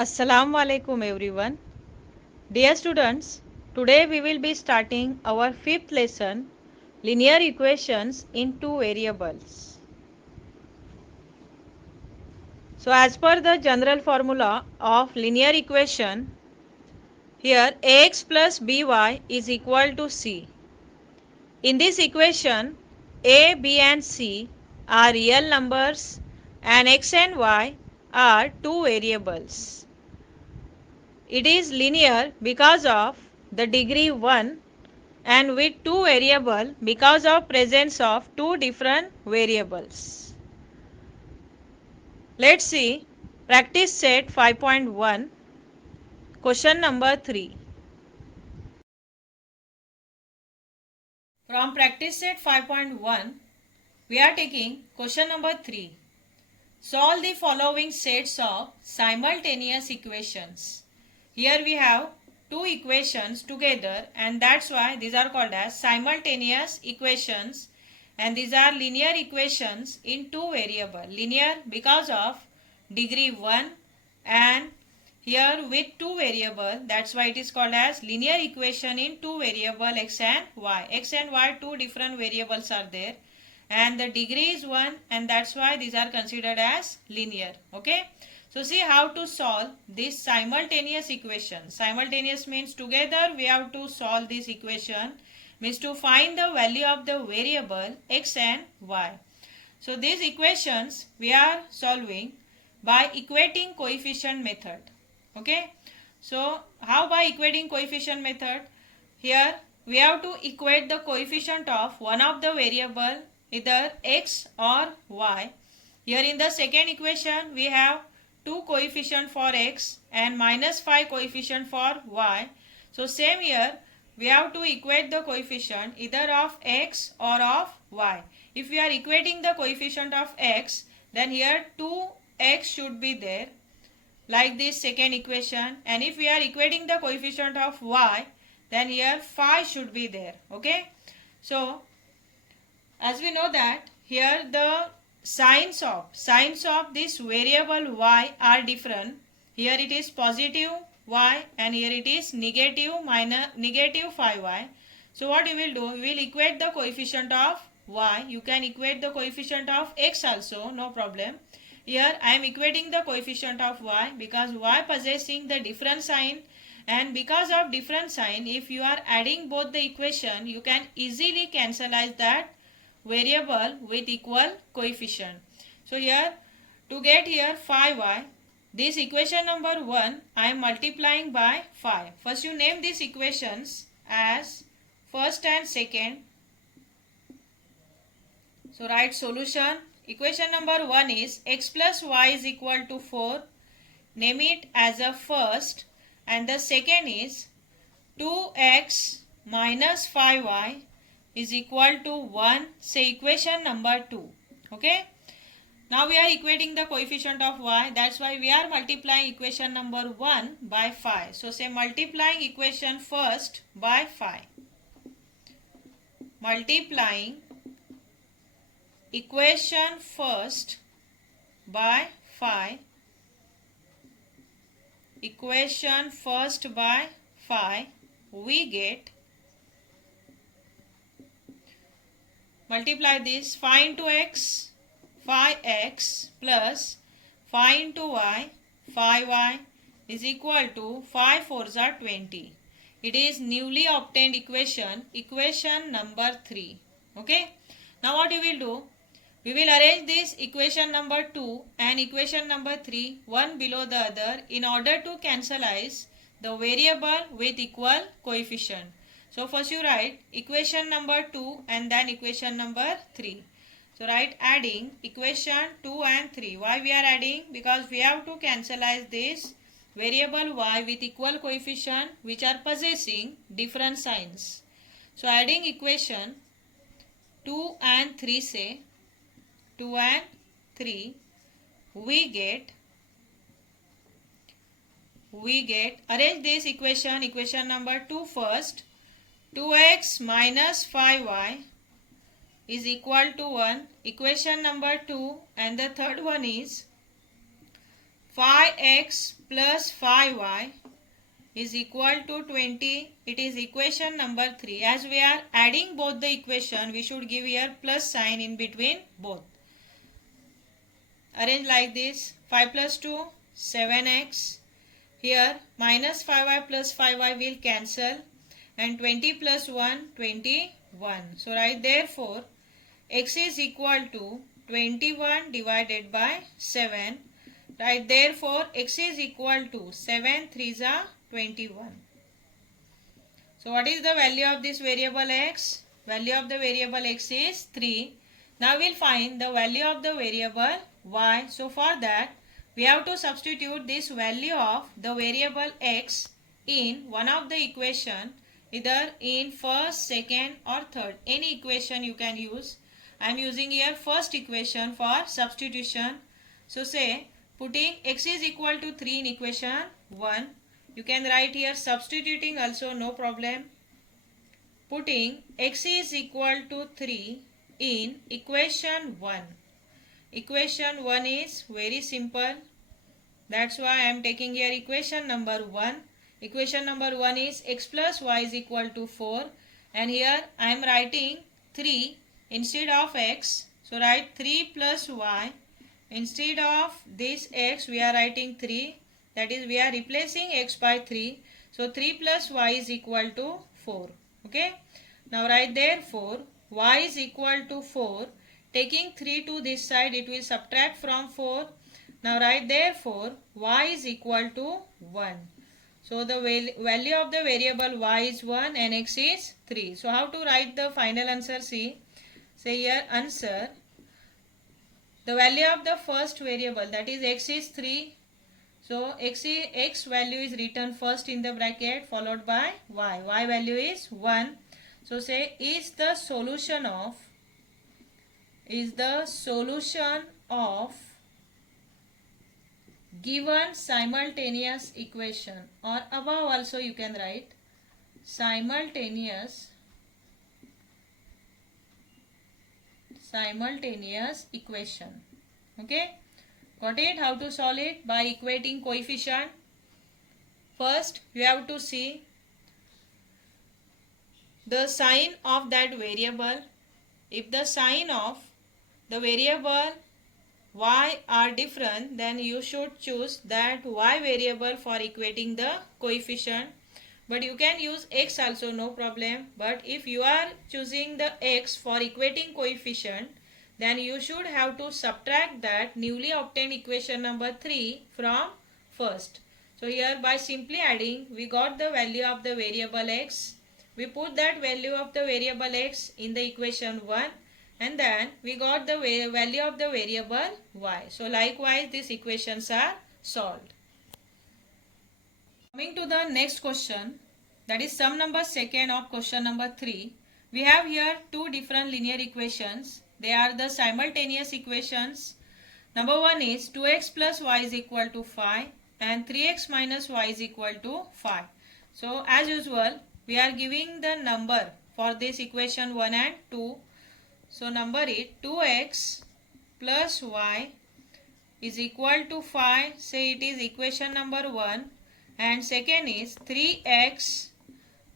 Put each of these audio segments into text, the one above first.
Assalamu alaikum everyone. Dear students, today we will be starting our fifth lesson, linear equations in two variables. So as per the general formula of linear equation, here ax plus by is equal to c. In this equation, a, b and c are real numbers and x and y are two variables. It is linear because of the degree 1 and with two variable because of presence of two different variables. Let's see practice set 5.1 question number 3. From practice set 5.1 we are taking question number 3. Solve the following sets of simultaneous equations. Here we have two equations together and that's why these are called as simultaneous equations, and these are linear equations in two variable. Linear because of degree 1 and here with two variable, that's why it is called as linear equation in two variable x and y. X and y two different variables are there and the degree is 1 and that's why these are considered as linear. Okay. So see how to solve this simultaneous equation. Simultaneous means together we have to solve this equation, means to find the value of the variable x and y. So these equations we are solving by equating coefficient method. Okay. So how by equating coefficient method? Here we have to equate the coefficient of one of the variable, either x or y. Here in the second equation we have 2 coefficient for x and minus 5 coefficient for y. So same here we have to equate the coefficient either of x or of y. If we are equating the coefficient of x, then here 2x should be there like this second equation, and if we are equating the coefficient of y, then here 5 should be there. Okay. So as we know that here the signs of this variable y are different. Here it is positive y and here it is negative 5y. So what you will do, you will equate the coefficient of y. You can equate the coefficient of x also, no problem. Here I am equating the coefficient of y because y possessing the different sign, and because of different sign if you are adding both the equation you can easily cancelize that variable with equal coefficient. So here to get here 5y, this equation number 1 I am multiplying by 5. First you name these equations as first and second. So write solution. Equation number 1 is x plus y is equal to 4. Name it as a first, and the second is 2x minus 5y is equal to 1. Say equation number 2. Okay. Now we are equating the coefficient of y. That's why we are multiplying equation number 1 by 5. So say multiplying equation first by 5. Multiplying equation first by 5. Equation first by 5. We get, multiply this 5 into x, 5x plus 5 into y, 5y is equal to 5 4s are 20. It is newly obtained equation, equation number 3. Okay. Now what you will do, we will arrange this equation number 2 and equation number 3 one below the other in order to cancelize the variable with equal coefficient. So first you write equation number 2 and then equation number 3. So write adding equation 2 and 3. Why we are adding? Because we have to cancelize this variable y with equal coefficient which are possessing different signs. So adding equation 2 and 3, say 2 and 3, we get arrange this equation number 2 first. 2x minus 5y is equal to 1, equation number 2, and the third one is 5x plus 5y is equal to 20. It is equation number 3. As we are adding both the equation, we should give here plus sign in between both. Arrange like this. 5 plus 2, 7x. Here minus 5y plus 5y will cancel. And 20 plus 1, 21. So write therefore x is equal to 21 divided by 7. Right, therefore x is equal to 7 3s are 21. So what is the value of this variable x? Value of the variable x is 3. Now we'll find the value of the variable y. So for that we have to substitute this value of the variable x in one of the equation, either in first, second or third. Any equation you can use. I am using here first equation for substitution. So say putting x is equal to 3 in equation 1. You can write here substituting also, no problem. Putting x is equal to 3 in equation 1. Equation 1 is very simple. That's why I am taking here equation number 1. Equation number 1 is x plus y is equal to 4. And here I am writing 3 instead of x. So write 3 plus y. Instead of this x we are writing 3. That is we are replacing x by 3. So 3 plus y is equal to 4. Okay. Now write therefore y is equal to 4. Taking 3 to this side it will subtract from 4. Now write therefore y is equal to 1. So the value of the variable y is 1 and x is 3. So how to write the final answer? See. Say here answer. The value of the first variable, that is x is 3. So x value is written first in the bracket followed by y. Y value is 1. So say is the solution of given simultaneous equation, or above also you can write simultaneous equation. Okay, got it? How to solve it? By equating coefficient. First you have to see the sign of that variable. If the sign of the variable y are different, then you should choose that y variable for equating the coefficient. But you can use x also, no problem. But if you are choosing the x for equating coefficient, then you should have to subtract that newly obtained equation number 3 from first. So here by simply adding we got the value of the variable x. We put that value of the variable x in the equation 1 and then we got the value of the variable y. So likewise these equations are solved. Coming to the next question, that is sum number second of question number 3. We have here two different linear equations. They are the simultaneous equations. Number 1 is 2x plus y is equal to 5 and 3x minus y is equal to 5. So as usual we are giving the number for this equation 1 and 2. So number is 2x plus y is equal to 5. Say it is equation number 1. And second is 3x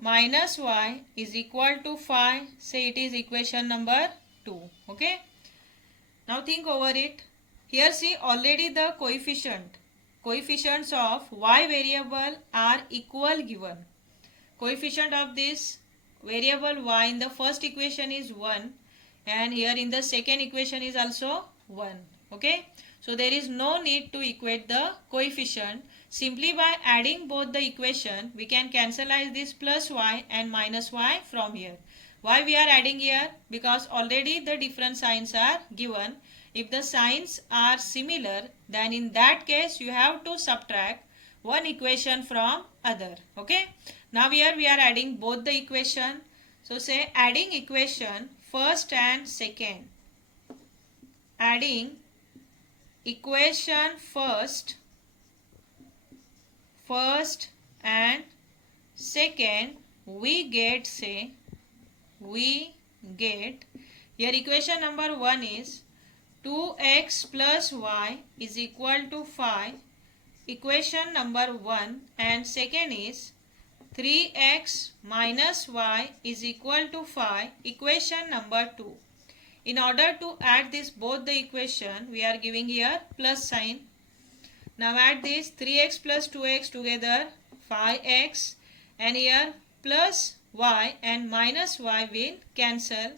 minus y is equal to 5. Say it is equation number 2. Okay. Now think over it. Here see already the coefficients of y variable are equal given. Coefficient of this variable y in the first equation is 1 and here in the second equation is also 1. Okay. So there is no need to equate the coefficient. Simply by adding both the equation we can cancelize this plus y and minus y from here. Why we are adding here? Because already the different signs are given. If the signs are similar, then in that case you have to subtract one equation from other. Okay. Now here we are adding both the equation. So say adding equation first and second. Adding equation first and second, we get here equation number 1 is 2x plus y is equal to 5 equation number 1 and second is 3x minus y is equal to 5, equation number 2. In order to add this both the equation, we are giving here plus sign. Now add this 3x plus 2x together 5x, and here plus y and minus y will cancel.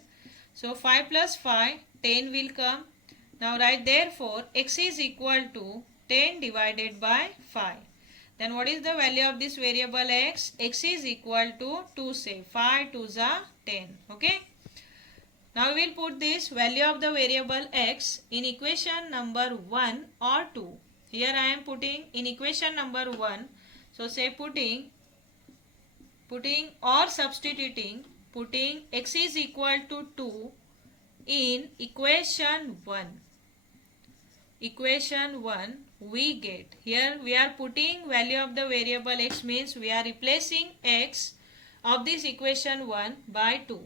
So 5 plus 5, 10 will come. Now write therefore x is equal to 10 divided by 5. Then what is the value of this variable x? X is equal to 2, say 5 2s are 10. Okay. Now we will put this value of the variable x in equation number 1 or 2. Here I am putting in equation number 1. So say putting or substituting, putting x is equal to 2 in equation 1. Equation 1 we get, here we are putting value of the variable x, means we are replacing x of this equation 1 by 2.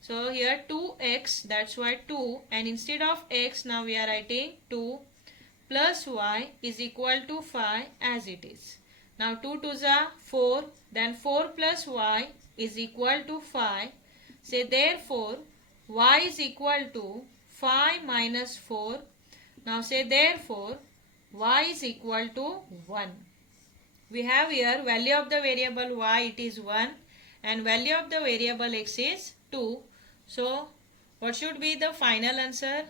So here 2x, that's why 2, and instead of x now we are writing 2 plus y is equal to 5 as it is. Now 2 2s are 4, then 4 plus y is equal to 5. Say therefore y is equal to 5 minus 4. Now say therefore y is equal to 1. We have here value of the variable y, it is 1, and value of the variable x is 2. So what should be the final answer?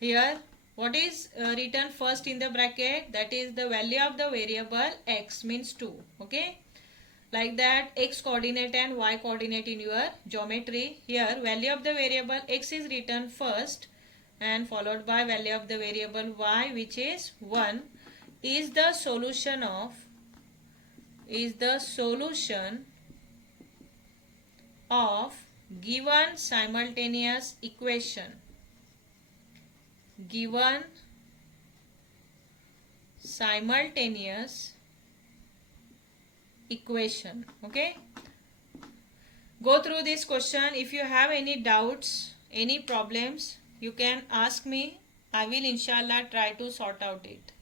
Here what is written first in the bracket, that is the value of the variable x, means 2. Okay, like that x coordinate and y coordinate in your geometry. Here value of the variable x is written first and followed by value of the variable y, which is 1, is the solution of given simultaneous equation. Given simultaneous equation. Okay, go through this question. If you have any doubts, any problems, you can ask me. I will inshallah try to sort out it.